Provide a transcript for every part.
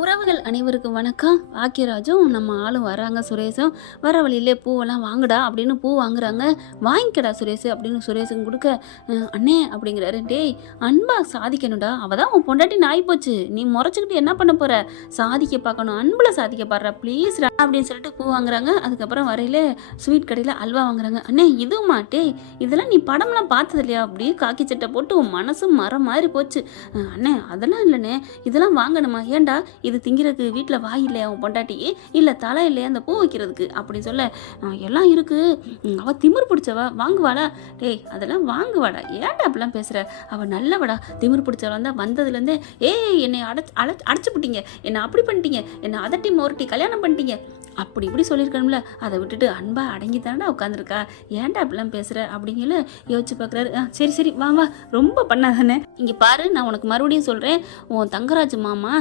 உறவுகள் அனைவருக்கும் வணக்கம். பாக்கியராஜும் நம்ம ஆளும் வராங்க. சுரேஷும் வர வழியிலே பூவெல்லாம் வாங்குடா அப்படின்னு பூ வாங்குறாங்க. வாங்கிக்கடா சுரேஷ் அப்படின்னு சுரேஷுக்கு கொடுக்க, அண்ணே அப்படிங்கிறாரு. டேய் அன்பா சாதிக்கணும்டா, அவள் தான் உன் பொண்டாட்டி நாய் போச்சு, நீ முறைச்சிக்கிட்டு என்ன பண்ண போற, சாதிக்க பார்க்கணும், அன்பில் சாதிக்க பாடுறா ப்ளீஸ்டா அப்படின்னு சொல்லிட்டு பூ வாங்குறாங்க. அதுக்கப்புறம் வரையில ஸ்வீட் கடையில் அல்வா வாங்குறாங்க. அண்ணே இதுவுமா, டே இதெல்லாம் நீ படம்லாம் பார்த்தது இல்லையா, அப்படியே காக்கி சட்டை போட்டு உன் மனசும் மரம் மாதிரி போச்சு. அண்ணே அதெல்லாம் இல்லைண்ணே, இதெல்லாம் வாங்கணுமா, ஏன்டா இது திங்கிறதுக்கு வீட்டில் வாய் இல்லையா உன் பொண்டாட்டி, இல்லை தலை இல்லையா அந்த பூ வைக்கிறதுக்கு அப்படின்னு சொல்ல, எல்லாம் இருக்குது, அவள் திமிர் பிடிச்சவா வாங்குவாடா. டேய் அதெல்லாம் வாங்குவாடா, ஏன்டா அப்படிலாம் பேசுகிற, அவள் நல்லவடா, திமிர் பிடிச்சவளா தான் வந்ததுலேருந்தே என்னை அடைச்சி விட்டீங்க, என்னை அப்படி பண்ணிட்டீங்க, என்னை அதட்டி மோரட்டி கல்யாணம் பண்ணிட்டீங்க அப்படி இப்படி சொல்லியிருக்கணும்ல, அதை விட்டுட்டு அன்பா அடங்கி தானடா உட்காந்துருக்கா, ஏன்டா அப்படிலாம் பேசுகிற அப்படிங்கல யோசிச்சு பார்க்குறாரு. சரி சரி வா வா ரொம்ப பண்ணாதானே, இங்கே பாரு நான் உனக்கு மறுபடியும் சொல்கிறேன், உன் தங்கராஜ் மாமா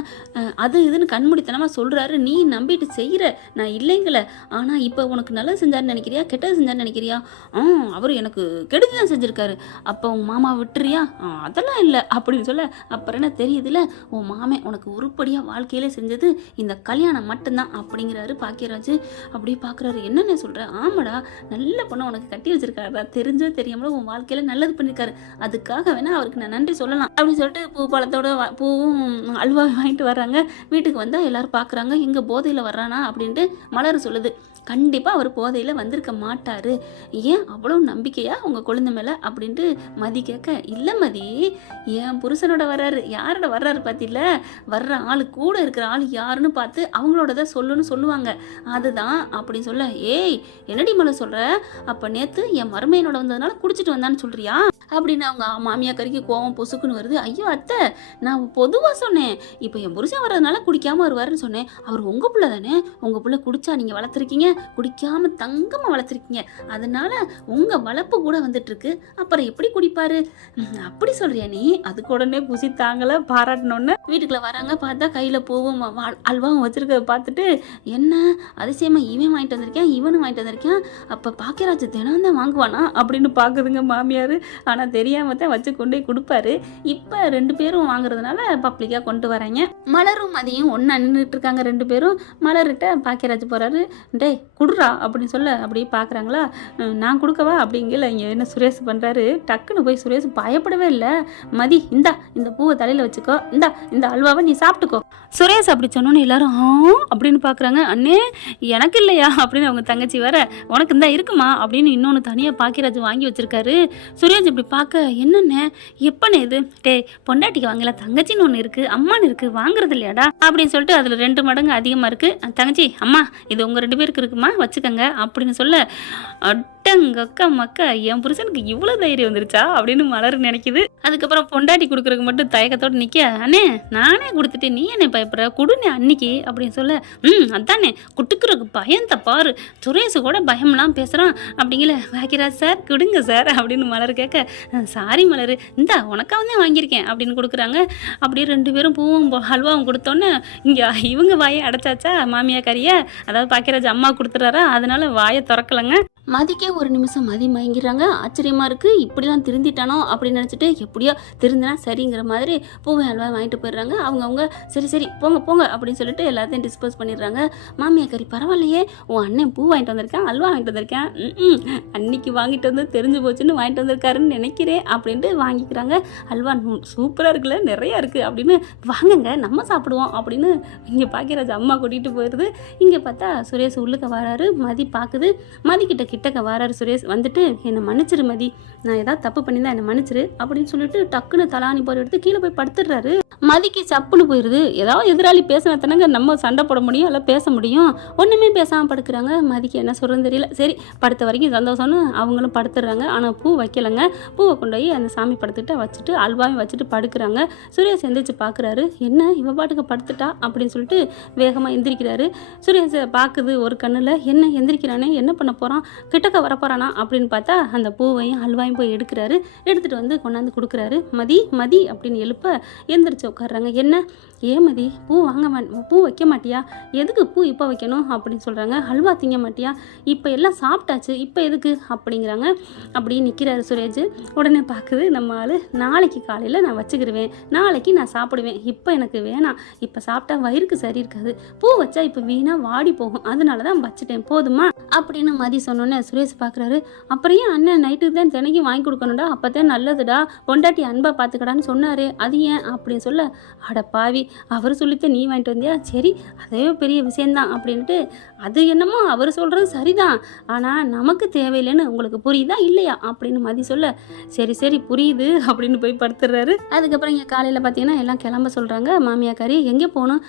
அது இதுன்னு கண்மூடித்தனமாக சொல்கிறாரு, நீ நம்பிட்டு செய்கிற, நான் இல்லைங்கள, ஆனால் இப்போ உனக்கு நல்லது செஞ்சாருன்னு நினைக்கிறியா கெட்டது செஞ்சாருன்னு நினைக்கிறியா, அவர் எனக்கு கெடுதி தான் செஞ்சுருக்காரு, அப்போ உன் மாமா விட்டுறியா, அதெல்லாம் இல்லை அப்படின்னு சொல்ல, அப்புறம் என்ன தெரியுதுல்ல, உன் மாமே உனக்கு உருப்படியாக வாழ்க்கையிலே செஞ்சது இந்த கல்யாணம் மட்டும்தான் அப்படிங்கிறாரு பாக்கியராஜ். அப்படியே பார்க்குறாரு, என்னென்ன சொல்கிற, ஆமாடா நல்ல பொண்ணை உனக்கு கட்டி வச்சிருக்காரா, தெரிஞ்சோ தெரியாமலோ உன் வாழ்க்கையில் நல்லது பண்ணியிருக்காரு, அதுக்காக வேணா அவருக்கு நான் நன்றி சொல்லலாம் அப்படின்னு சொல்லிட்டு பூ பழத்தோட பூவும் அல்வா வாங்கிட்டு வர்றாங்க. வீட்டுக்கு வந்தால் எல்லோரும் பார்க்குறாங்க, இங்கே போதையில் வர்றானா அப்படின்ட்டு மலர் சொல்லுது. கண்டிப்பாக அவர் போதையில் வந்திருக்க மாட்டார், ஏன் அவ்வளோ நம்பிக்கையா உங்கள் குழந்தை மேலே அப்படின்ட்டு மதி கேட்க, இல்லை மதி என் புருஷனோட வர்றாரு, யாரோட வர்றாரு பார்த்தில்ல, வர்ற ஆள் கூட இருக்கிற ஆள் யாருன்னு பார்த்து அவங்களோட தான் சொல்லுன்னு சொல்லுவாங்க, அதுதான் அப்படின்னு சொல்ல, ஏய் என்னடி மேலே சொல்கிற, அப்போ நேற்று என் மருமையனோட வந்ததுனால குடிச்சிட்டு வந்தான்னு சொல்கிறியா அப்படின்னு அவங்க மாமியா கறிக்கு கோவம் பொசுக்குன்னு வருது. ஐயோ அத்தை நான் பொதுவாக சொன்னேன், இப்போ என் புருஷன் வர்றதுனால குடிக்காமல் வருவாருன்னு சொன்னேன், அவர் உங்கள் பிள்ளை தானே, உங்கள் பிள்ளை குடிச்சா நீங்கள் வளர்த்துருக்கீங்க, குடிக்காமல் தங்கமாக வளர்த்துருக்கீங்க, அதனால உங்கள் வளர்ப்பு கூட வந்துட்டுருக்கு, அப்புறம் எப்படி குடிப்பாரு அப்படி சொல்கிறியா நீ, அதுக்கு உடனே குசி தாங்கலை பாராட்டணுன்னு வீட்டுக்குள்ளே வராங்க. பார்த்தா கையில் பூவும் அல்வாவும் வச்சுருக்கிறத பார்த்துட்டு, என்ன அதிசயமாக இவன் வாங்கிட்டு வந்திருக்கேன் இவனும் வாங்கிட்டு வந்திருக்கேன், அப்போ பாக்கியராஜ் தினம் தான் வாங்குவானா அப்படின்னு பார்க்குதுங்க மாமியார். ஆனால் தெரியாமல் தான் வச்சு கொண்டு போய் கொடுப்பாரு. இப்போ ரெண்டு பேரும் வாங்குறதுனால பப்ளிக்காக கொண்டு வராங்க. மலரும் மதியும் ஒன்றா நின்றுட்டு இருக்காங்க ரெண்டு பேரும். மலர்கிட்ட பாக்கியராஜ் போகிறாரு, டேய் குடுறா அப்படின்னு சொல்ல, அப்படியே பார்க்குறாங்களா, நான் கொடுக்கவா அப்படிங்கல. இங்கே என்ன சுரேஷ் பண்ணுறாரு, டக்குன்னு போய் சுரேஷ் பயப்படவே இல்லை, மதி இந்தா இந்த பூவை தலையில் வச்சுக்கோ, இந்த அல்வாவை நீ சாப்பிட்டுக்கோ. சுரேஷ் அப்படி சொன்னோன்னு எல்லாரும் அப்படின்னு பார்க்குறாங்க. அண்ணே எனக்கு இல்லையா அப்படின்னு அவங்க தங்கச்சி வர, உனக்கு இந்த இருக்குமா அப்படின்னு இன்னொன்று தனியாக பாக்கியராஜ் வாங்கி வச்சிருக்காரு. சுரேஷ் இப்படி பார்க்க, என்னென்ன எப்பண்ணே இது, டே பொண்டாட்டிக்கு வாங்கல, தங்கச்சின்னு ஒன்று இருக்குது அம்மான்னு இருக்குது வாங்குறது இல்லையாடா அப்படின்னு சொல்லிட்டு அதில் 2 மடங்கு அதிகமாக இருக்குது. தங்கச்சி அம்மா இது உங்கள் 2 பேருக்கு இருக்குமா வச்சுக்கோங்க அப்படின்னு சொல்ல, அட்டங்கக்கா மக்கா என் புருஷனுக்கு இவ்வளோ தைரியம் வந்துருச்சா அப்படின்னு மலர் நினைக்குது. அதுக்கப்புறம் பொண்டாட்டி கொடுக்குறதுக்கு மட்டும் தயக்கத்தோடு நிற்க, அண்ணே நானே கொடுத்துட்டு நீ என்ன பயப்படுற, கொடுனே அன்னைக்கு அப்படின்னு சொல்ல, அதானே குட்டுக்கிறதுக்கு பயந்த பாரு, சுரேஷு கூட பயம்லாம் பேசுகிறான் அப்படிங்கல. பாக்கியராஜ் சார் கொடுங்க சார் அப்படின்னு மலர் கேட்க, சாரி மலர் இந்தா உனக்காக தான் வாங்கியிருக்கேன் அப்படின்னு கொடுக்குறாங்க. அப்படியே 2 பேரும் பூவும் அல்வாவும் கொடுத்தோன்னே இங்கே இவங்க வாயை அடைச்சாச்சா மாமியா கறியை, அதாவது பாக்கியராஜ் அம்மா கொடுத்துறாரா, அதனால வாயை திறக்கலைங்க. மதிக்கே ஒரு நிமிஷம் மதி மயங்கிறாங்க. ஆச்சரியமாக இருக்குது, இப்படிலாம் திருந்திட்டானோ அப்படின்னு நினச்சிட்டு, எப்படியோ திருந்தினா சரிங்கிற மாதிரி பூவை அல்வா வாங்கிட்டு போயிடுறாங்க. அவங்கவுங்க சரி சரி போங்க போங்க அப்படின்னு சொல்லிட்டு எல்லாத்தையும் டிஸ்போஸ் பண்ணிடுறாங்க. மாமியா கறி பரவாயில்லையே, உன் அண்ணன் பூ வாங்கிட்டு வந்திருக்கேன் அல்வா வாங்கிட்டு வந்திருக்கேன், அன்னைக்கு வாங்கிட்டு வந்து தெரிஞ்சு போச்சுன்னு வாங்கிட்டு வந்திருக்காருன்னு நினைக்கிறேன் அப்படின்ட்டு வாங்கிக்கிறாங்க. அல்வா சூப்பராக இருக்குல்ல, நிறையா இருக்குது அப்படின்னு, வாங்குங்க நம்ம சாப்பிடுவோம் அப்படின்னு இங்கே பாக்கியராஜ் அம்மா கூட்டிகிட்டு போயிடுது. இங்கே பார்த்தா சுரேஷ் உள்ளுக்க வராரு. மதி பார்க்குது, மதிக்கிட்ட கிட்டக்க வராரு சுரேஷ். வந்துட்டு என்னை மன்னிச்சிரு மதி, நான் ஏதாவது தப்பு பண்ணியிருந்தா என்னை மன்னிச்சிரு அப்படின்னு சொல்லிட்டு டக்குன்னு தலானி போய் எடுத்து கீழே போய் படுத்துடுறாரு. மதிக்கு சப்புன்னு போயிடுது. ஏதாவது எதிராளி பேசினா தானங்க நம்ம சண்டை போட முடியும், இல்லை பேச முடியும், ஒன்றுமே பேசாமல் படுக்கிறாங்க. மதிக்கு என்ன சொல்கிறதுன்னு தெரியல. சரி படுத்த வரைக்கும் சந்தோஷம்னு அவங்களும் படுத்துடுறாங்க. ஆனால் பூ வைக்கலைங்க. பூவை கொண்டு போய் அந்த சாமி படுத்துக்கிட்ட வச்சுட்டு அல்வாவையும் வச்சுட்டு படுக்கிறாங்க. சுரேஷ் எந்திரிச்சு பார்க்குறாரு, என்ன இவ பாட்டுக்கு படுத்துட்டா அப்படின்னு சொல்லிட்டு வேகமாக எந்திரிக்கிறாரு. சுரேஷை பார்க்குது ஒரு கண்ணில், என்ன எந்திரிக்கிறானே என்ன பண்ண போகிறான், கிட்டக்க வரப்போறானா அப்படின்னு பார்த்தா அந்த பூவையும் அல்வாயும் போய் எடுக்கிறாரு. எடுத்துகிட்டு வந்து கொண்டாந்து கொடுக்குறாரு. மதி மதி அப்படின்னு எழுப்ப எந்திரிச்சு உட்காடுறாங்க. என்ன ஏன் மதி பூ பூ வைக்க மாட்டியா? எதுக்கு பூ இப்போ வைக்கணும் அப்படின்னு சொல்கிறாங்க. அல்வா திங்க மாட்டியா? இப்போ எல்லாம் சாப்பிட்டாச்சு, இப்போ எதுக்கு அப்படிங்கிறாங்க. அப்படியே நிற்கிறாரு சுரேஷ். உடனே பார்க்குது நம்ம ஆள். நாளைக்கு காலையில் நான் வச்சுக்கிடுவேன், நாளைக்கு நான் சாப்பிடுவேன், இப்போ எனக்கு வேணாம், இப்போ சாப்பிட்டா வயிறுக்கு சரி இருக்காது, பூ வச்சா இப்போ வீணாக வாடி போகும், அதனால தான் வச்சுட்டேன், போதுமா அப்படின்னு மதி சொன்னோன்னே சுரேஷ் பார்க்குறாரு. அப்புறம் ஏன் அண்ணன் நைட்டுக்கு தான் தினைக்கும் வாங்கி கொடுக்கணும்டா, அப்போ தான் நல்லதுடா, பொண்டாட்டி அன்பா பார்த்துக்கடான்னு சொன்னார், அது ஏன் அப்படின்னு சொல்ல, அட பாவி அவர் சொல்லித்த நீ வாங்கிட்டு வந்தியா, சரி அதே பெரிய விஷயந்தான் அப்படின்ட்டு, அது என்னமோ அவர் சொல்கிறது சரிதான், ஆனால் நமக்கு தேவையில்லைன்னு உங்களுக்கு புரியுதா இல்லையா அப்படின்னு மதி சொல்ல, சரி சரி புரியுது அப்படின்னு போய் படுத்துடுறாரு. அதுக்கப்புறம் இங்கே காலையில் பார்த்தீங்கன்னா எல்லாம் கிளம்ப சொல்கிறாங்க. மாமியாக்காரி எங்கே போகணும்?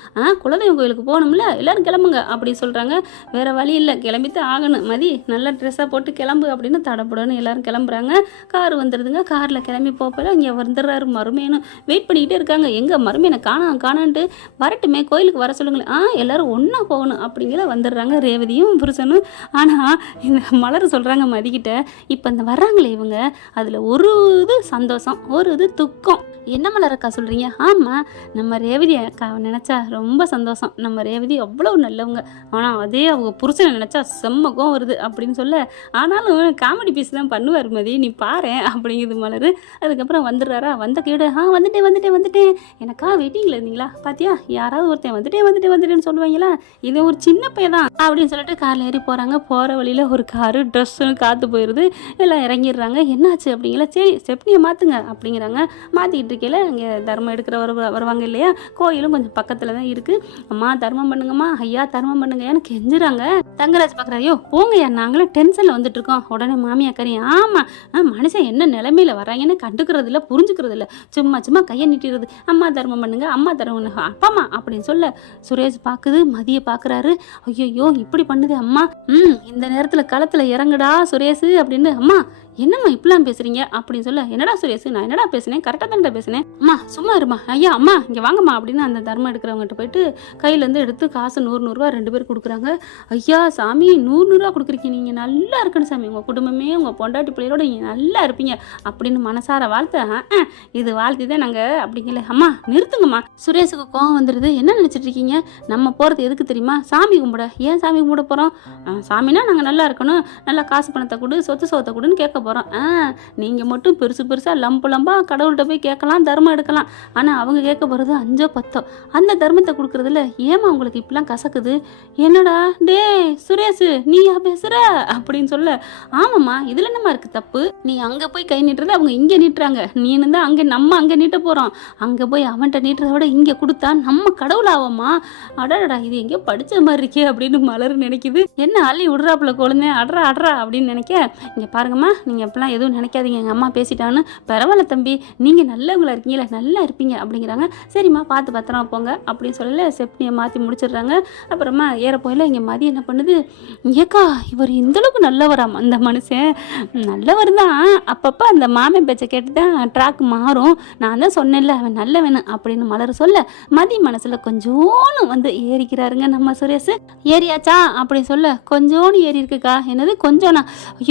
குலதெய்வம் கோயிலுக்கு போகணும்ல, எல்லோரும் கிளம்புங்க அப்படி சொல்கிறாங்க. வேறு வழி இல்லை, கிளம்பித்தான் ஆகணும், மதி நல்ல ட்ரெஸ்ஸாக போட்டு கிளம்பு அப்படின்னு தடப்படணும். எல்லோரும் கிளம்புறாங்க. கார் வந்துடுதுங்க. காரில் கிளம்பி போகல இங்கே வந்துடுறாரு மருமேனும். வெயிட் பண்ணிக்கிட்டே இருக்காங்க. எங்கே மருமேனை காணான்ட்டு, வரட்டுமே கோயிலுக்கு வர சொல்லுங்களேன், எல்லோரும் ஒன்றா போகணும் அப்படிங்கிற வந்துடுறாங்க ரேவதியும் புருஷனும். ஆனால் இந்த மலர் சொல்கிறாங்க மதிக்கிட்ட, இப்போ இந்த வர்றாங்களே இவங்க, அதில் ஒரு இது சந்தோஷம், ஒரு இது துக்கம். என்ன மலரக்கா சொல்கிறீங்க? ஆமாம், நம்ம ரேவதி அக்கா நினச்சா ரொம்ப சந்தோஷம், நம்ம ரேவதி அவ்வளோ நல்லவங்க, ஆனால் அதே அவங்க புருஷனை நினச்சா செம்மகம் வருது அப்படின்னு சொல்ல, ஆனாலும் காமெடி பீஸ் தான் பண்ணுவார் மதி, நீ பாரு அப்படிங்குது மலர். அதுக்கப்புறம் வந்துடுறாரா, வந்த கேடு வந்துட்டேன் எனக்கா வெயிட்டிங்கில் இருந்தீங்களா, பார்த்தியா யாராவது ஒருத்தன் வந்துட்டேன்னு சொல்லுவாங்களா, இது ஒரு சின்ன பையன் தான் அப்படின்னு சொல்லிட்டு காரில் ஏறி போகிறாங்க. போகிற வழியில் ஒரு காரு ட்ரெஸ்ஸுன்னு காற்று போயிடுது. எல்லாம் இறங்கிடுறாங்க. என்னாச்சு அப்படிங்களா, சரி ஸ்டெப்னியை மாற்றுங்க அப்படிங்கிறாங்க. மாற்றிக்கிட்டு இருக்கையில் இங்கே தர்மம் எடுக்கிறவர் வருவாங்க இல்லையா, கோயிலும் கொஞ்சம் பக்கத்தில் தான் இருக்குது. அம்மா தர்மம் பண்ணுங்கம்மா, ஐயா தர்மம் பண்ணுங்கன்னு கெஞ்சுறாங்க. தங்கராஜ் பார்க்குறாயோ போங்கய்யா, நாங்களும் டென்ஷனில் வந்துட்டு இருக்கோம். உடனே மாமியாக்காரி, ஆமாம் மனுஷன் என்ன நிலைமையில் வர்றாங்கன்னு கண்டுக்கிறது இல்லை, புரிஞ்சுக்கிறது இல்லை, சும்மா கையை நீட்டிடுறது, அம்மா தர்மம் பண்ணுங்க, அம்மா தர்மம் அப்பாம்மா அப்படின்னு சொல்ல சுரேஷ் பார்க்குது. மதியை பார்க்குறாரு. ஐயோ இப்படி பண்ணுது அம்மா, இந்த நேரத்தில் களத்தில் இறங்குடா சுரேஷ் அப்படின்னு. அம்மா என்னம்மா இப்படிலாம் பேசுறீங்க அப்படின்னு சொல்ல, என்னடா சுரேஷ் நான் என்னடா பேசுனேன், கரெக்டாக தான்டா பேசுனேன், அம்மா சும்மா இருமா, ஐயா அம்மா இங்கே வாங்கம்மா அப்படின்னு அந்த தர்மம் எடுக்கிறவங்ககிட்ட போயிட்டு கையிலேருந்து எடுத்து காசு 100 ரெண்டு பேர் கொடுக்குறாங்க. ஐயா சாமி 100 கொடுக்குறீங்க, நீங்கள் நல்லா இருக்கணும் சாமி, உங்கள் குடும்பமே உங்கள் பொண்டாட்டி பிள்ளையோட நீங்கள் நல்லா இருப்பீங்க அப்படின்னு மனசார வாழ்த்த, இது வாழ்த்தி தான் நாங்கள் அப்படிங்கல. அம்மா நிறுத்துங்கம்மா. சுரேஷுக்கு கோவம் வந்துடுது. என்ன நினச்சிட்டு இருக்கீங்க, நம்ம போகிறது எதுக்கு தெரியுமா, சாமி கும்பிட. ஏன் சாமி கும்பிட போகிறோம், சாமினா நாங்கள் நல்லா இருக்கணும், நல்லா காசு பணத்தை கொடு, சொத்தை கொடுன்னு கேட்க போகிறோம். நீங்கள் மட்டும் பெருசாக லம்பா கடவுள்கிட்ட போய் கேட்கலாம், தர்மம் எடுக்கலாம். ஆனால் அவங்க கேட்க போகிறது 5 10. அந்த தர்மத்தை கொடுக்குறதுல ஏமா உங்களுக்கு இப்படிலாம் கசக்குது? என்னடா டே சுரேஷ் நீயா பேசுகிற அப்படின்னு சொல்ல, ஆமாம்மா இதில் என்னம்மா இருக்குது தப்பு, நீ அங்கே போய் கை நீட்டுறது அவங்க இங்கே நீட்டுறாங்க, நீனு தான் நம்ம அங்கே நீட்ட போகிறோம், அங்கே போய் அவன்கிட்ட நீட்டுறத விட இங்கே கொடுத்தா நம்ம கடவுள் ஆவோம்மா. அடடா இது எங்கேயோ படித்த மாதிரி இருக்கே அப்படின்னு மலர் நினைக்குது. என்ன அள்ளி விடுறாப்புல குழந்தை, அட்ரா அப்படின்னு நினைக்க, இங்கே பாருங்கம்மா நீங்கள் எப்படிலாம் எதுவும் நினைக்காதீங்க, எங்கள் அம்மா பேசிட்டான்னு, பரவாயில்ல தம்பி நீங்கள் நல்லவங்களா இருக்கீங்களா, நல்லா இருப்பீங்க அப்படிங்கிறாங்க. சரிம்மா பார்த்து பத்திரமா போங்க அப்படின்னு சொல்லல செப்னியை மாற்றி முடிச்சிடுறாங்க. அப்புறமா ஏற போயில இங்கே மதி என்ன பண்ணுது, ஏக்கா இவர் இந்தளவுக்கு நல்லவராம், அந்த மனுஷன் நல்லவர் தான், அப்பப்போ அந்த மாமன் பேச்சை கேட்டு தான் ட்ராக் மாறும், நான் தான் சொன்னேன்ல அவன் நல்லவனு அப்படின்னு மலர் சொல்ல, மதி மனசில் கொஞ்சோன்னு வந்து ஏறிக்கிறாருங்க நம்ம சுரேஷ். ஏறியாச்சா அப்படின்னு சொல்ல, கொஞ்சோன்னு ஏறி இருக்குக்கா. என்னது கொஞ்சோண்ணா,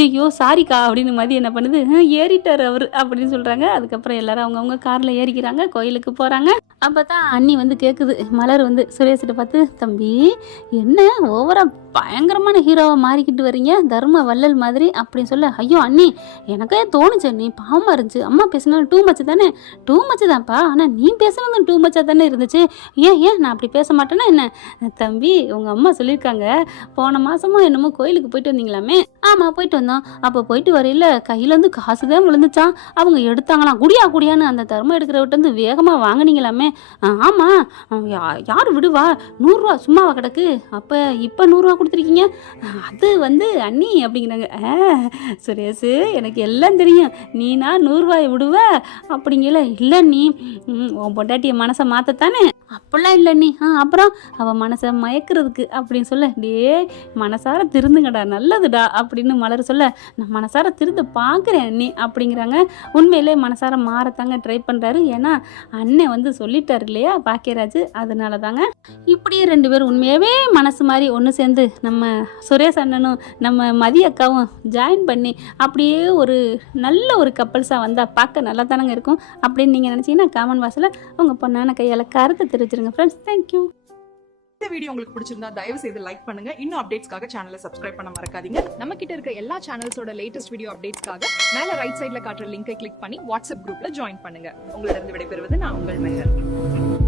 ஐயோ சாரிக்கா அப்படின்னு மதி என்ன பண்ணுது, ஏறிட்டார் அவர் அப்படின்னு சொல்கிறாங்க. அதுக்கப்புறம் எல்லாரும் அவங்கவுங்க காரில் ஏறிக்கிறாங்க, கோயிலுக்கு போகிறாங்க. அப்போ தான் அண்ணி வந்து கேட்குது, மலர் வந்து சுரேஷிட்ட பார்த்து, தம்பி என்ன ஓவராக பயங்கரமான ஹீரோவை மாறிக்கிட்டு வரீங்க, தர்ம வள்ளல் மாதிரி அப்படின்னு சொல்ல, ஐயோ அண்ணி எனக்கே தோணுச்சு அண்ணி, பாவமாக இருந்துச்சு, அம்மா பேசினாலும் டூ மச்சு தானே, டூ மச்சு தான்ப்பா, ஆனால் நீ பேசுனதும் டூ மச்சாக தானே இருந்துச்சு, ஏன் நான் அப்படி பேச மாட்டேன்னா என்ன? தம்பி உங்கள் அம்மா சொல்லியிருக்காங்க போன மாதமும் என்னமோ கோயிலுக்கு போயிட்டு வந்தீங்களாமே. ஆமாம் போயிட்டு வந்தோம், அப்போ போயிட்டு வரையில் கையிலேருந்து காசு தான் விழுந்துச்சான், அவங்க எடுத்தாங்களாம், குடியான்னு அந்த தர்மம் எடுக்கிறவிட்டு வந்து வேகமாக வாங்கினீங்களாமே. ஆமாம் யார் விடுவா, 100 ரூபா சும்மாவா கிடக்கு, அப்போ இப்போ 100 ரூபா கொடுத்துருக்கீங்க, அது வந்து அண்ணி அப்படிங்கிறாங்க. சுரேஷ் எனக்கு எல்லாம் தெரியும், நீனா 100 ரூபாய் விடுவ அப்படிங்கல. இல்லை நீ உன் பொண்டாட்டிய மனசை மாற்றத்தானே, அப்படிலாம் இல்லை நீ அப்புறம் அவள் மனசை மயக்கிறதுக்கு அப்படின்னு சொல்ல, டே மனசார திருந்துங்கடா நல்லதுடா அப்படின்னு மலர் சொல்ல, நான் மனசார திருந்த பார்க்குறேன் அண்ணி அப்படிங்கிறாங்க. உண்மையிலே மனசார மாறத்தாங்க ட்ரை பண்ணுறாரு. ஏன்னா அண்ணன் வந்து சொல்லிட்டார் இல்லையா பாக்கியராஜ், அதனால தாங்க. இப்படியே 2 பேரும் உண்மையாகவே மனசு மாதிரி ஒன்று சேர்ந்து நம்ம சுரேஷ் அண்ணனும் நம்ம மதி அக்காவும் ஜாயின் பண்ணி அப்படியே ஒரு நல்ல ஒரு கப்பல்ஸாக வந்தால் பார்க்க நல்லா தானங்க இருக்கும் அப்படின்னு நீங்கள் நினச்சிங்கன்னா காமன் வாசலில் உங்கள் பொண்ணான கையால் கருத்தை தெரிவிச்சிருங்க ஃப்ரெண்ட்ஸ். தேங்க்யூ. இந்த வீடியோ உங்களுக்கு பிடிச்சிருந்தா தயவு செய்து லைக் பண்ணுங்க. இன்னும் அப்டேட்ஸ்க்காக சேனலை சப்ஸ்கிரைப் பண்ண மறக்காதீங்க. நம்ம கிட்ட இருக்க எல்லா சேனல்ஸோட லேட்டஸ்ட் வீடியோ அப்டேட்ஸ்க்காக மேல ரைட் சைடுல காட்டுற லிங்கை கிளிக் பண்ணி வாட்ஸ்அப் குரூப்ல ஜாயின் பண்ணுங்க. உங்களிடம் விடைபெறுவது நான் உங்கள் மெஹர்.